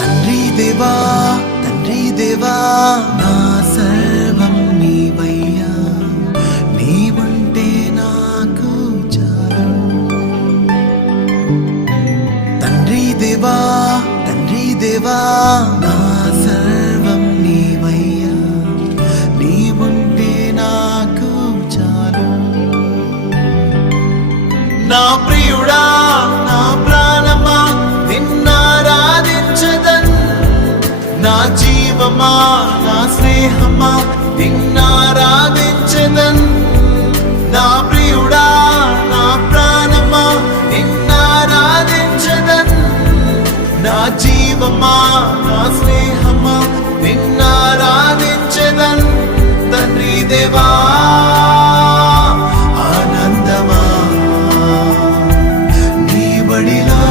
తండ్రి దేవా తండ్రి దేవా నా సర్వం నీవయ్యా, నీవుంటే నాకు చాలు. తండ్రి దేవా తండ్రి దేవా నా సర్వం నీవయ్యా, నీవుంటే నాకు చాలు. నా ప్రియుడా నా ప్రాణమా నిన్నారాధించదన్, నా జీవమా నా స్నేహమా నిన్నారాధించదన్. నా ప్రియుడా నా ప్రాణమా నిన్నారాధించదన్, నా జీవమా నా స్నేహమా నిన్నారాధించదన్. తండ్రి దేవా ఆనందమా నీ బడిలో